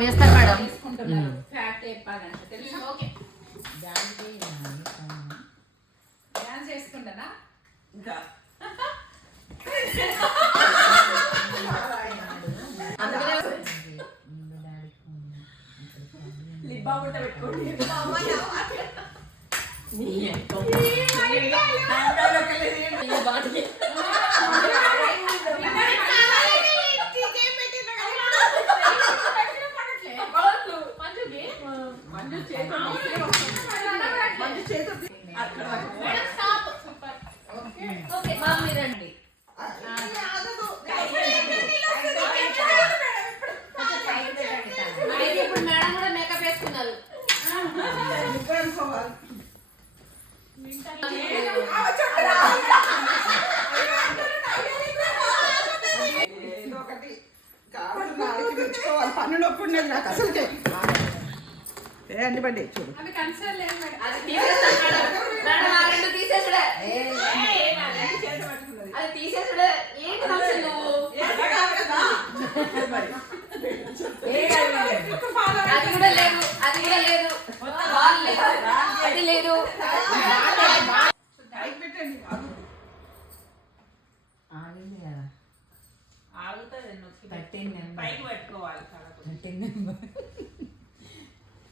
వేస్తారు madam. Fact చెప్పాలంటే తెలుసా? ఓకే డాన్స్ చేసుకుంటానా ఇంకా లిబ్బా బుట్ట పెట్టుకోండి. ఇప్పుడు మేడం కూడా మేకప్ వేసుకున్నారు. పన్నులు ఒప్పుండేది నాకు అసలు అన్ని పడ్డాయి చూడు.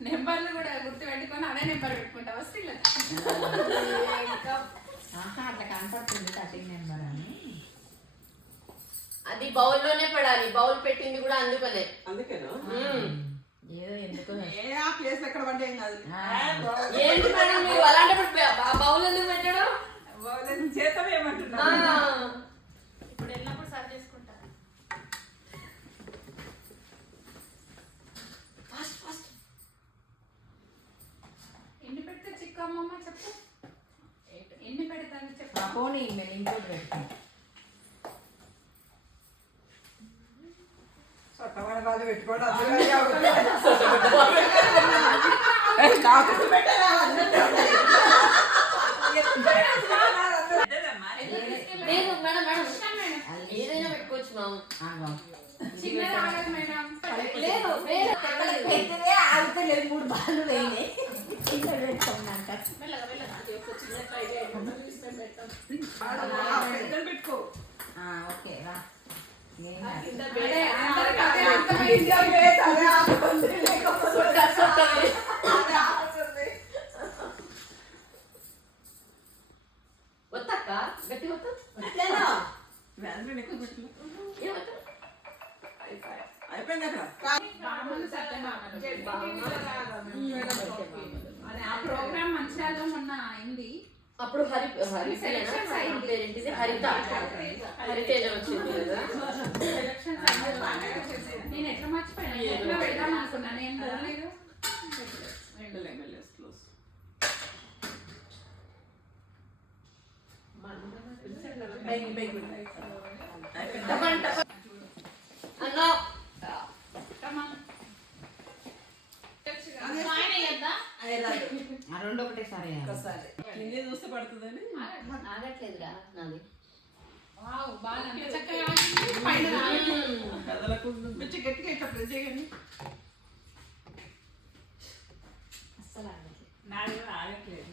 నెంబర్లు కూడా గుర్తు పెట్టుకొని అదే నెంబర్ పెట్టుకుంటా వస్తే అట్లా కనపడుతుంది 13 నెంబర్ అని. అది బౌల్లోనే పడాలి. బౌల్ పెట్టింది కూడా అందుకనే. అందుకేనా ఏదో ఎందుకో ఆ ప్లేస్ ఎక్కడ పడ్డాయి కాదు. ఏంటి మేడం మీరు అలాంటప్పుడు బౌల్ ఎందుకు పెట్టడం? చేతం ఏమంటున్నా ఇప్పుడు వెళ్ళినప్పుడు సర్వ్ చేసుకుంటా. ఎన్ని పెడితే చిక్కమ్మమ్మ చెప్పు. ఎన్ని పెడతాను చెప్పు. పోనీ మేము ఇంకోటి పెడతాం. సొట్టమని వాళ్ళు పెట్టుకోవడం లేదు మేడం మేడం ఏదైనా పెట్టుకోవచ్చు మాము. చిన్నది ఆగదు మేడం. లేదు ఆగుతలేదు 3 బాళ్ళు వేయలే. చిన్నది పెట్టుకున్నాక పెట్టుకో. ఓకే రా. వద్దక్క గట్టి వద్దు. అయిపోయింది అక్కడ. ఆ ప్రోగ్రామ్ మంచిర్యాలలో మొన్న అయింది. అప్పుడు హరితేజ వచ్చింది కదా. నేను ఎట్లా మర్చిపోయాను. ఎట్లా వెళ్దాం అనుకున్నా. నేను పోలేదు. అన్నా రెండు ఒకటేసారి చూస్తే పడుతుందని ఆగట్లేదురా నాది. బాగా చక్కగా కొంచెం గట్టిగా ఇట్లా ప్రెస్ చేయండి. అస్సలు ఆగట్లేదు. నాది కూడా ఆగట్లేదు.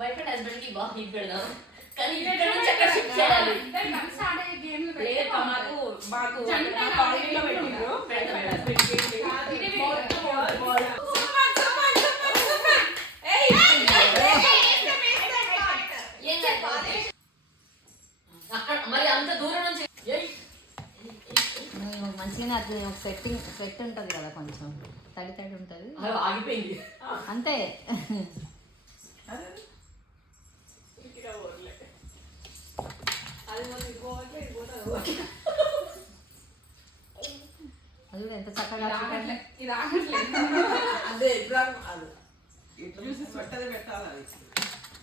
వైఫ్ అండ్ హస్బెండ్ కి బాగా హీట్ పెడదాం. కానీ ఇక్కడ నుంచి అక్కడ షిఫ్ట్ చేయాలి. మాకు కాలేజీలో పెట్టిండ్రు. మరి అంత దూరం నుంచి మంచిగా సెట్ ఉంటుంది కదా, కొంచెం తడి తడి ఉంటుంది. ఆగిపోయింది అంతే. అది ఎంత చక్కగా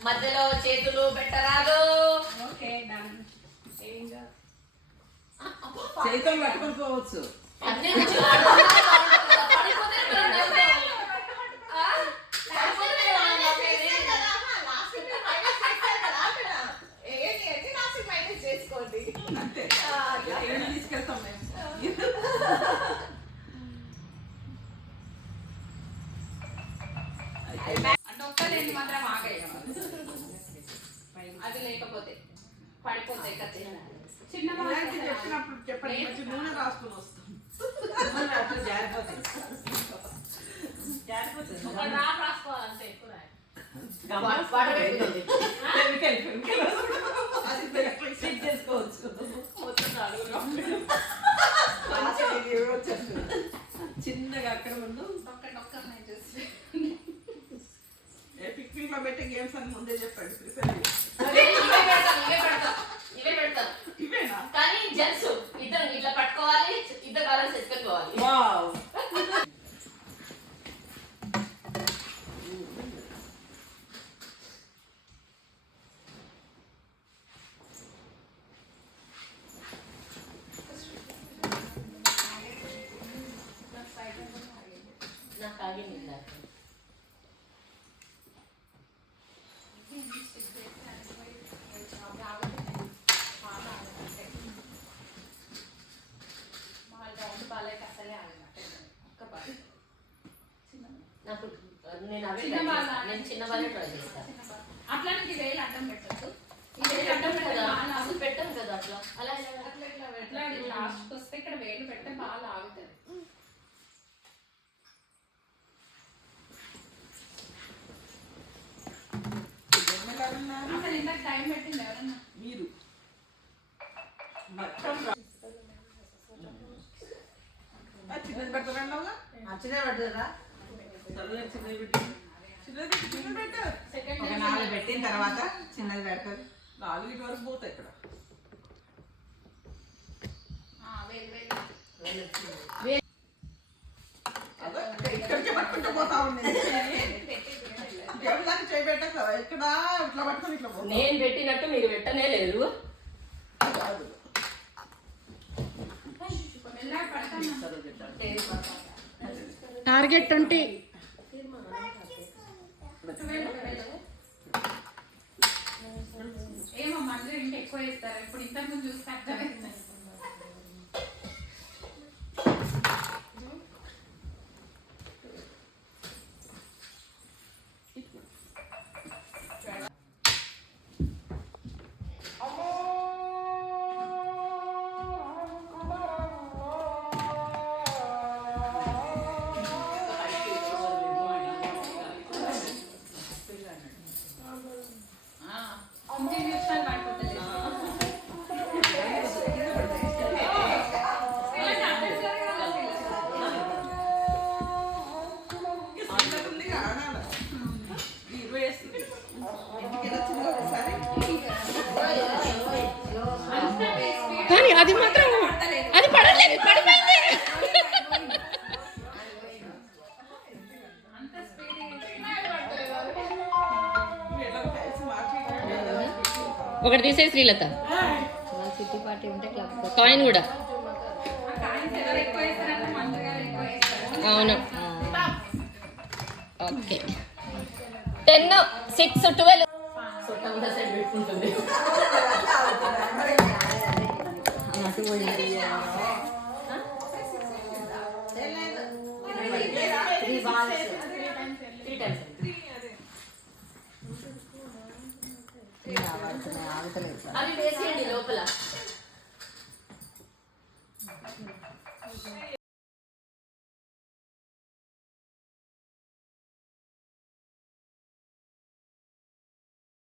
మధ్యలో చేతులు పెట్టరాదు. చేతులు పట్టుకొని పోవచ్చు. అంతే ఏమి తీసుకెళ్తాం మేము అంటే ఒక్కలేని మాత్రం ఆగేయం అది లేకపోతే పడిపోతాయి కత్తి చిన్న ఇలాంటి చెప్పినప్పుడు చెప్పండి కొంచెం నూనె రాసుకొని వస్తాం అట్లా జారిపోతుంది జారిపోతుంది ఒక డ్రాప్ రాసుకోవాలంటే ఎక్కువ రాయాలి. కెమికల్ అది ఫిట్ చేసుకోవచ్చు మొత్తం అడుగులో చిన్నగా అక్కడ ముందు ఒక్కరినొక్కరిని చూసి పిక్నిక్ లో పెట్టే గేమ్స్ అని ముందే చెప్పండి ప్రిపేర్ ఇవే పెడతాం ఇవేనా కానీ జెంట్స్ ఇద్దరు ఇట్లా పట్టుకోవాలి, ఇద్దరు బ్యాలెన్స్ చేసుకొని పోవాలి. వావ్ నాకు ఆగింది ఇందాక. నాకు నేను అవే చిన్న try బాల్ చేస్తా. నేను చిన్న బాలే ట్రై చేస్తాను. అట్లానే ఈ వేలు అడ్డం పెట్టద్దు ఈ వేలు అడ్డం పెట్టం పెట్టదు కదా, బాగా అసలు పెట్టం కదా అట్లా. అలా ఎట్లా లాస్ట్ వస్తే ఇక్కడ వేలు పెడితే బాగా ఆగుతుంది అసలు ఇందాక టైం పెట్టింది ఎవరన్నా మీరు మొత్తం చిన్నది పెడతారా చిన్న పడుతుందా చిన్నది పెట్టి చిన్నది పెట్టారు సెకండ్ ఒక 4 పెట్టిన తర్వాత చిన్నది పెడతారు 4 వరకు పోతాయి ఇక్కడ వేలు అదో ఇక్కడికే పట్టుకుంటూ పోతా ఉండేది దేవుళ్ళకి చేయబెట్టక ఇక్కడ ఇట్లా పట్టుకొని ఇట్లా పోతాం నేను పెట్టినట్టు మీరు పెట్టనే లేదు. కాదు మెల్లగా పడతాను టార్గెట్ 20. ఏమో మందులు ఇంకా ఎక్కువ ఇస్తారు ఇప్పుడు ఇంతకు ముందు చూస్తే అర్థమైంది ఇంకే నిమిషాలు పడిపోతుంది అంతకుంది ఆడాలి 20 వేస్తుంది ఇంటికి చిన్న ఒకసారి కానీ అది మాత్రం అది పడలేదు, పడిపోయింది. అంత స్పీడ్ ఎట్లా కలిసి మాట్లాడుకుంటే ఒకటి తీసే శ్రీలత చిట్టి పార్టీ ఉంటే కాయిన్ కూడా కాయిన్స్ ఎవరు ఎక్కువ వేస్తారంటే మందు గారు ఎక్కువ వేస్తారు అవును. ఓకే 10, 6, 12. సొట్టంగా సైడ్ పెట్టుకుంటుంది. Three balls 3 times. అవి వేసేయండి లోపల.